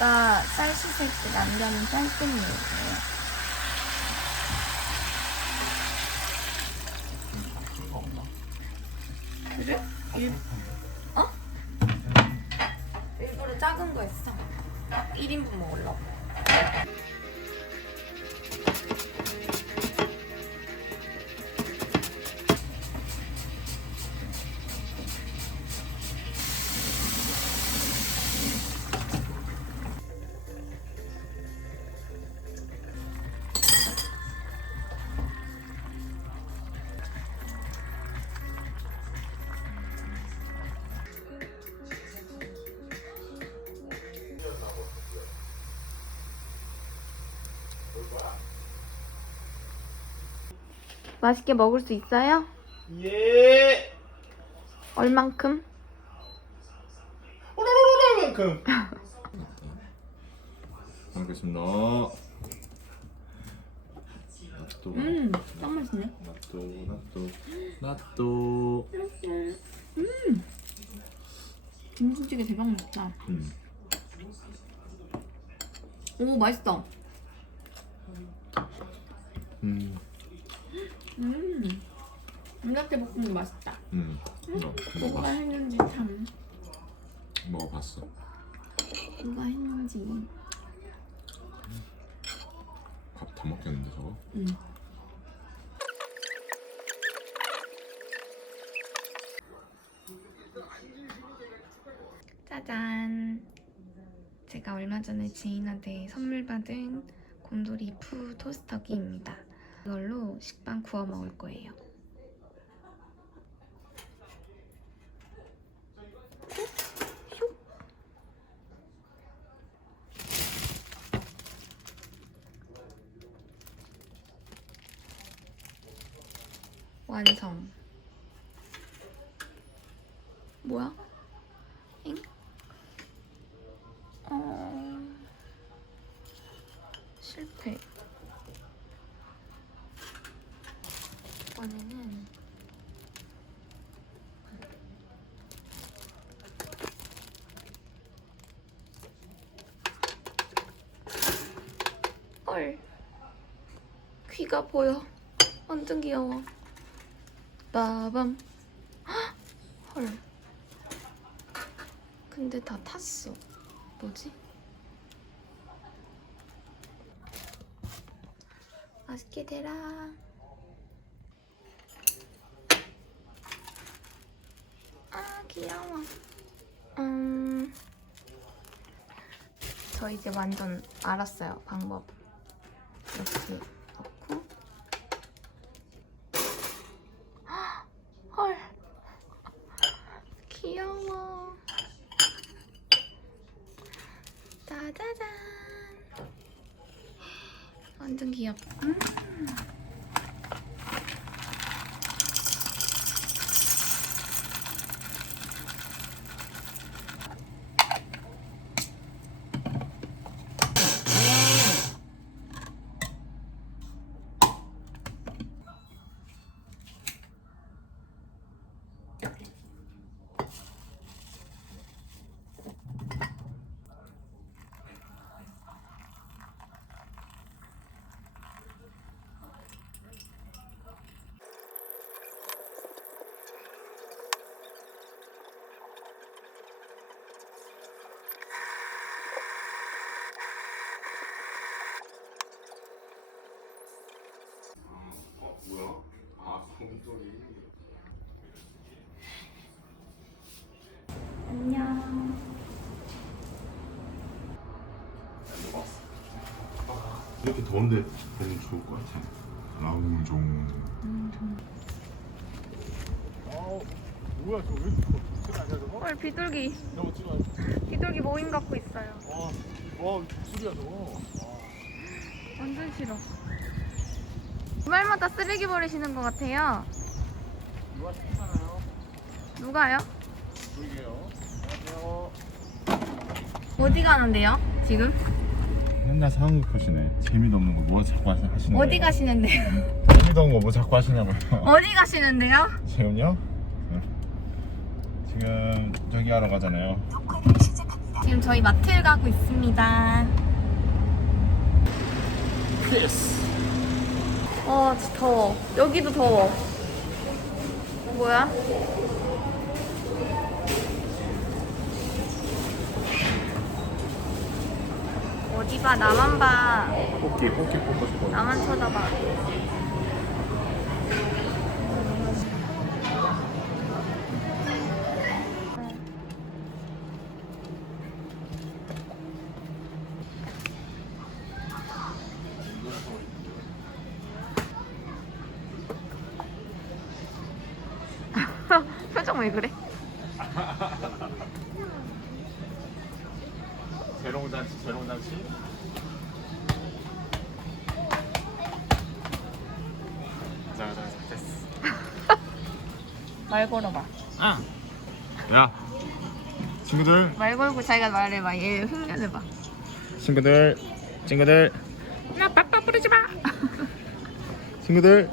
아까 쌀 씻을 때 남겨놓은 쌀뜨물이에요. 그래? 일... 어? 일부러 작은 거 했어. 1인분 먹으려고. 맛있게 먹을 수 있어요? 예. 얼만큼? 오라라라만큼. 먹겠습니다. 낫또. 음, 딱 맛있네. 낫또, 낫또, 낫또. 음, 김치찌개 대박 맛있다. 음. 오, 맛있다. 음. 음, 감자채 볶음도 맛있다. 음. 이거 누가 먹어봤어. 했는지 참. 먹어봤어. 누가 했는지. 밥 다 먹겠는데 저거? 음. 짜잔. 제가 얼마 전에 지인한테 선물 받은 곰돌이 푸 토스터기입니다. 이걸로 식빵 구워 먹을 거예요. 슉. 완성. 뭐야? 엥? 어... 실패. 이번에는 헐. 귀가 보여. 완전 귀여워. 빠밤. 헉! 헐. 근데 다 탔어. 뭐지? 맛있게 되라. 아, 귀여워. 음. 저 이제 완전 알았어요. 방법. 이렇게 넣고. 헐. 귀여워. 짜자잔. 완전 귀엽다. 음. 어 뭐야? 아 곰돌이. 안녕. 이렇게 더운데 보면 좋을 것 같아. 라우종. 아우 뭐야 저왜 죽어 독수리 아니야 저거? 헐 비둘기. 저거 찍어 비둘기 모임 갖고 있어요. 와 와 독수리야 저거 완전 싫어. 주말마다 쓰레기 버리시는 것 같아요. 누가 찍잖아요 누가요? 보이게요 안녕하세요 어디 가는데요? 지금? 맨날 상황극 하시네. 재미도 없는 거 뭐 자꾸 하시- 하시는 어디 거예요? 가시는데요? 재미도 없는 거 뭐 자꾸 하시냐고요. 어디 가시는데요? 지금요? 네. 지금 저기 하러 가잖아요. 지금 저희 마트를 가고 있습니다. 피스. 어, 진짜 더워. 여기도 더워. 뭐야? 어디 봐, 나만 봐. 뽑기 뽑기 뽑고 싶어. 나만 쳐다봐. 표정 왜 그래? 재롱 잔치 재롱 잔치. 가자 가자 가자 됐어. 말 걸어봐. 아. 야. 친구들 말 걸고 자기가 말해봐. 얘 흉내내봐. 친구들 친구들 나 빡빡 부르지 마. 친구들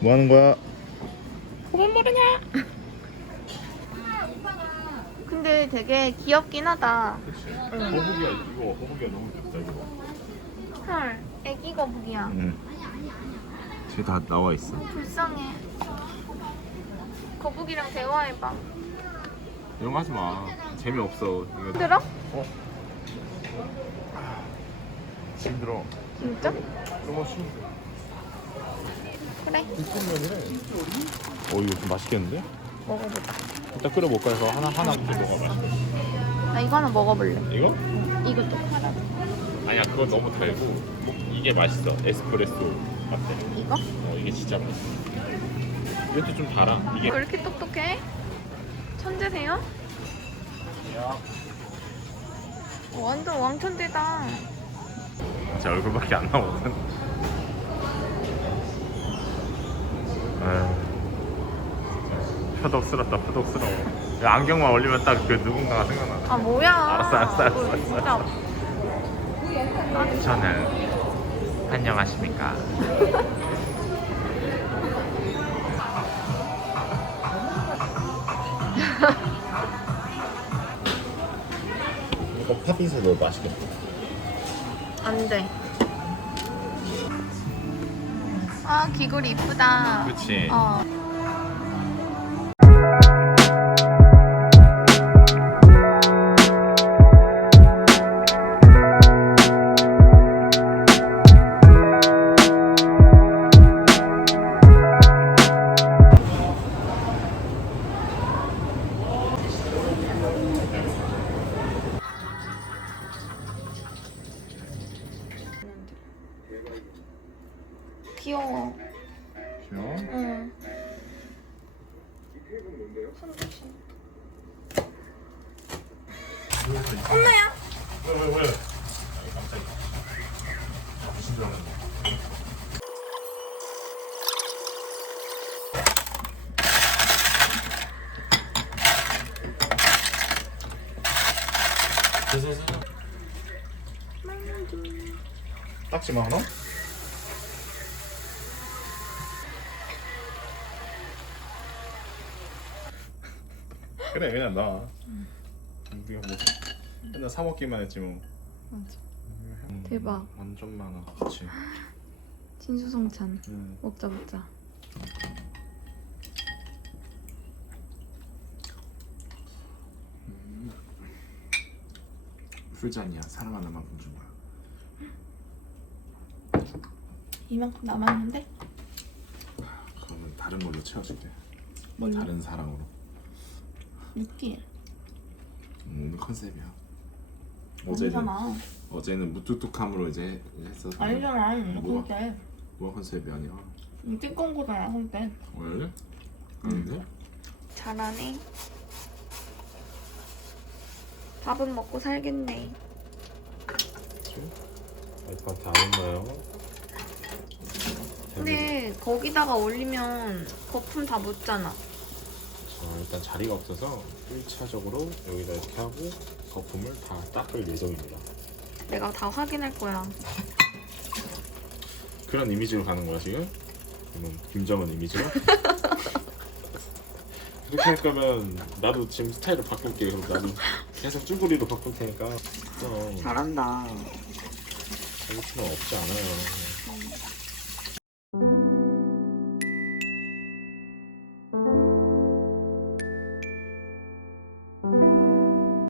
뭐 하는 거야? 그건 모르냐? 근데 되게 귀엽긴 하다. 거북이야 이거 거북이가 너무 귀엽다 이거. 헐, 애기 거북이야. 응. 뒤에 다 나와 있어. 불쌍해. 거북이랑 대화해봐. 이런 거 하지 마. 재미 없어. 이거 힘들어? 힘들어. 진짜? 너무 쉬운데. 그래. 어 이거 좀 맛있겠는데? 먹어보자. 이따 끓여볼까 해서 하나 하나부터 먹어봐. 나 이거 하나 먹어볼래. 이거? 이것도 팔아. 아니야 그거 너무 달고 이게 맛있어. 에스프레소 라떼. 이거? 어 이게 진짜 맛있어. 이것도 좀 달아. 이게. 왜 이렇게 똑똑해? 천재세요? 야. 완전 왕천재다. 제 얼굴밖에 안 나오거든. 아유, 표독스럽다, 표독스러워. 이 안경만 올리면 딱 그 누군가가 생각나. 아 뭐야? 알았어, 알았어, 알았어, 이거 알았어. 진짜 저는 안녕하십니까. 이거 팥빙수 너무 맛있겠다. 안 돼. 아 귀걸이 이쁘다. 그치? 어. 귀여워. 귀여워? 응. 손조심. 엄마야. 왜, 왜, 왜? 깜짝이야. 무슨 줄 알았네. 딱지 마하 그래 그냥 나 우리가 뭐 맨날 사 먹기만 했지 뭐 맞아. 음, 대박. 완전 많아 그치 진수성찬. 음. 먹자 먹자. 술잔이야 사람 하나만큼 준 거야 이만큼 남았는데? 그러면 다른 걸로 채워줄게 뭘로? 다른 사랑으로 느끼해. 음, 오늘 컨셉이야 아니잖아. 어제는 무뚝뚝함으로 이제 했어 아니잖아. 뭐가? 그때 뭐가 컨셉이 아니야 느낄 건 거잖아 그때. 원래? 아닌데? 잘하네. 밥은 먹고 살겠네. 와이프한테 안 했나요? 근데 거기다가 올리면 거품 다 묻잖아. 어, 일단 자리가 없어서 1차적으로 여기다 이렇게 하고 거품을 다 닦을 예정입니다 내가 다 확인할 거야. 그런 이미지로 가는 거야 지금? 그러면 김정은 이미지로? 그렇게 할 거면 나도 지금 스타일을 바꿀게. 그럼 나도 계속 쭈구리로 바꿀 테니까. 그럼 잘한다. 자기 필요 없지 않아요.